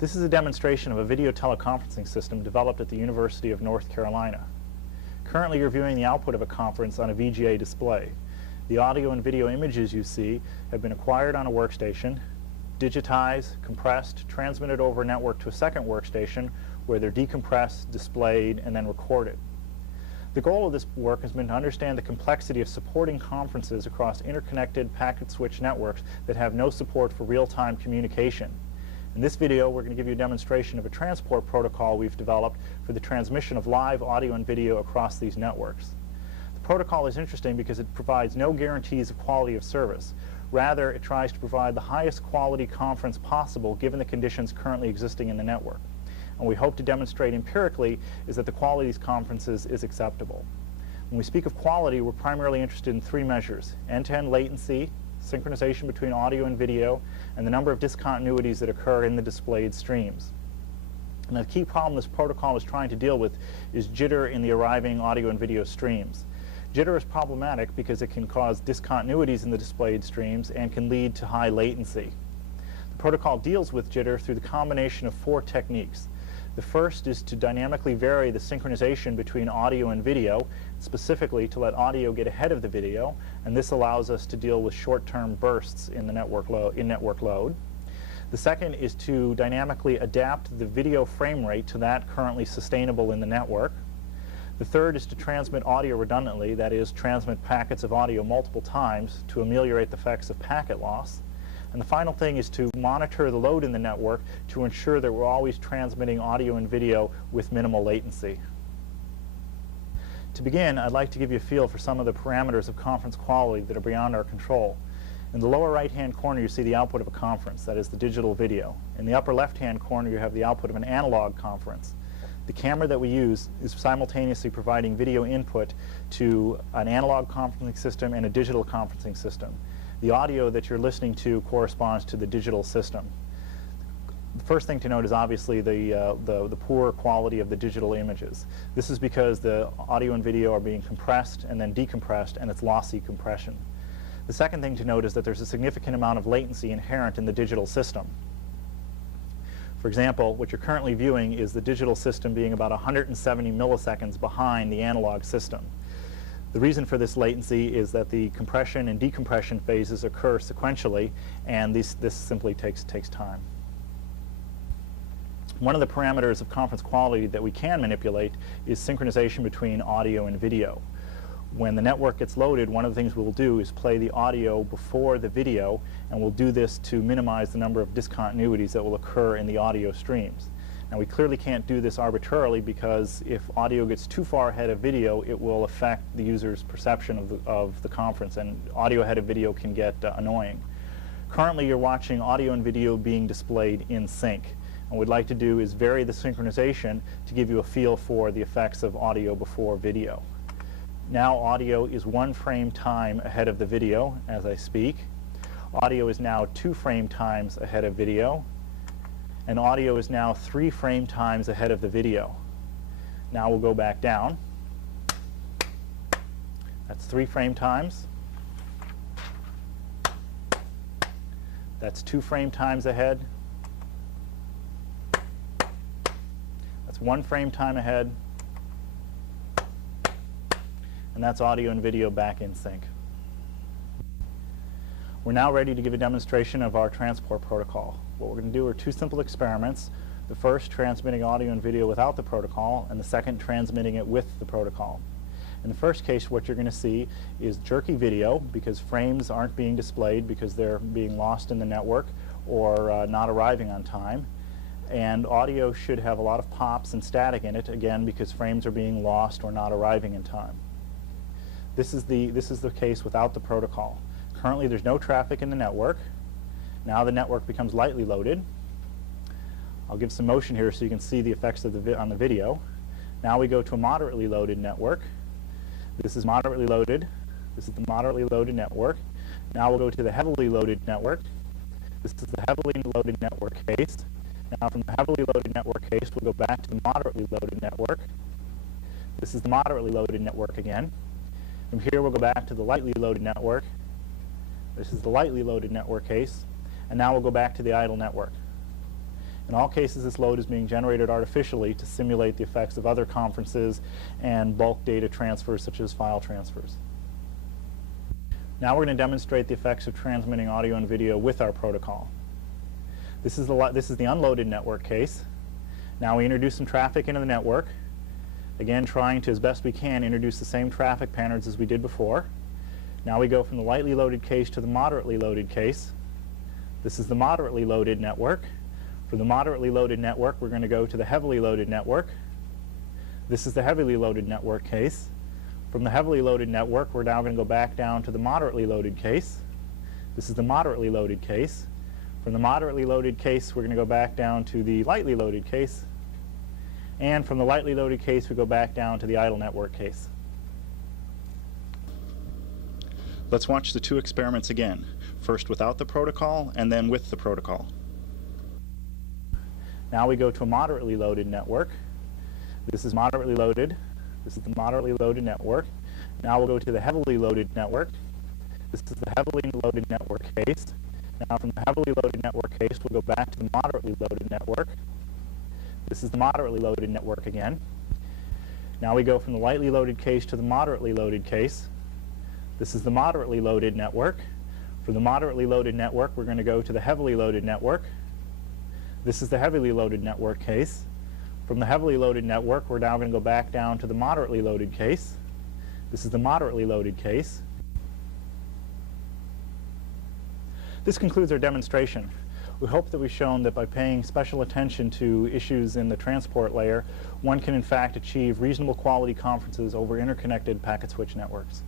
This is a demonstration of a video teleconferencing system developed at the University of North Carolina. Currently, you're viewing the output of a conference on a VGA display. The audio and video images you see have been acquired on a workstation, digitized, compressed, transmitted over a network to a second workstation where they're decompressed, displayed, and then recorded. The goal of this work has been to understand the complexity of supporting conferences across interconnected packet switch networks that have no support for real-time communication. In this video, we're going to give you a demonstration of a transport protocol we've developed for the transmission of live audio and video across these networks. The protocol is interesting because it provides no guarantees of quality of service. Rather, it tries to provide the highest quality conference possible given the conditions currently existing in the network. And we hope to demonstrate empirically is that the quality of these conferences is acceptable. When we speak of quality, we're primarily interested in three measures: end-to-end latency, synchronization between audio and video, and the number of discontinuities that occur in the displayed streams. And the key problem this protocol is trying to deal with is jitter in the arriving audio and video streams. Jitter is problematic because it can cause discontinuities in the displayed streams and can lead to high latency. The protocol deals with jitter through the combination of four techniques. The first is to dynamically vary the synchronization between audio and video, specifically to let audio get ahead of the video, and this allows us to deal with short-term bursts in the network load. The second is to dynamically adapt the video frame rate to that currently sustainable in the network. The third is to transmit audio redundantly, that is, transmit packets of audio multiple times to ameliorate the effects of packet loss. And the final thing is to monitor the load in the network to ensure that we're always transmitting audio and video with minimal latency. To begin, I'd like to give you a feel for some of the parameters of conference quality that are beyond our control. In the lower right-hand corner, you see the output of a conference, that is the digital video. In the upper left-hand corner, you have the output of an analog conference. The camera that we use is simultaneously providing video input to an analog conferencing system and a digital conferencing system. The audio that you're listening to corresponds to the digital system. The first thing to note is obviously the poor quality of the digital images. This is because the audio and video are being compressed and then decompressed, and it's lossy compression. The second thing to note is that there's a significant amount of latency inherent in the digital system. For example, what you're currently viewing is the digital system being about 170 milliseconds behind the analog system. The reason for this latency is that the compression and decompression phases occur sequentially, and this simply takes time. One of the parameters of conference quality that we can manipulate is synchronization between audio and video. When the network gets loaded, one of the things we'll do is play the audio before the video, and we'll do this to minimize the number of discontinuities that will occur in the audio streams. Now, we clearly can't do this arbitrarily because if audio gets too far ahead of video, it will affect the user's perception of the conference, and audio ahead of video can get annoying. Currently, you're watching audio and video being displayed in sync. And what we'd like to do is vary the synchronization to give you a feel for the effects of audio before video. Now audio is 1 frame time ahead of the video as I speak. Audio is now 2 frame times ahead of video. And audio is now 3 frame times ahead of the video. Now we'll go back down. That's 3 frame times. That's 2 frame times ahead. That's 1 frame time ahead. And that's audio and video back in sync. We're now ready to give a demonstration of our transport protocol. What we're going to do are 2 simple experiments. The first, transmitting audio and video without the protocol, and the second, transmitting it with the protocol. In the first case, what you're going to see is jerky video because frames aren't being displayed because they're being lost in the network or not arriving on time. And audio should have a lot of pops and static in it, again, because frames are being lost or not arriving in time. This is the case without the protocol. Currently, there's no traffic in the network. Now the network becomes lightly loaded. I'll give some motion here so you can see the effects of on the video. Now we go to a moderately loaded network. This is moderately loaded. This is the moderately loaded network. Now we'll go to the heavily loaded network. This is the heavily loaded network case. Now from the heavily loaded network case, we'll go back to the moderately loaded network. This is the moderately loaded network again. From here, we'll go back to the lightly loaded network. This is the lightly loaded network case. And now we'll go back to the idle network. In all cases, this load is being generated artificially to simulate the effects of other conferences and bulk data transfers such as file transfers. Now we're going to demonstrate the effects of transmitting audio and video with our protocol. This is the unloaded network case. Now we introduce some traffic into the network. Again, trying to, as best we can, introduce the same traffic patterns as we did before. Now we go from the lightly loaded case to the moderately loaded case. This is the moderately loaded network. For the moderately loaded network, we're going to go to the heavily loaded network. This is the heavily loaded network case. From the heavily loaded network, we're now going to go back down to the moderately loaded case. This is the moderately loaded case. From the moderately loaded case, we're going to go back down to the lightly loaded case. And from the lightly loaded case, we go back down to the idle network case. Let's watch the two experiments again, first without the protocol and then with the protocol. Now we go to a moderately loaded network. This is moderately loaded. This is the moderately loaded network. Now we'll go to the heavily loaded network. This is the heavily loaded network case. Now from the heavily loaded network case, we'll go back to the moderately loaded network. This is the moderately loaded network again. Now we go from the lightly loaded case to the moderately loaded case. This is the moderately loaded network. For the moderately loaded network, we're going to go to the heavily loaded network. This is the heavily loaded network case. From the heavily loaded network, we're now going to go back down to the moderately loaded case. This is the moderately loaded case. This concludes our demonstration. We hope that we've shown that by paying special attention to issues in the transport layer, one can in fact achieve reasonable quality conferences over interconnected packet switch networks.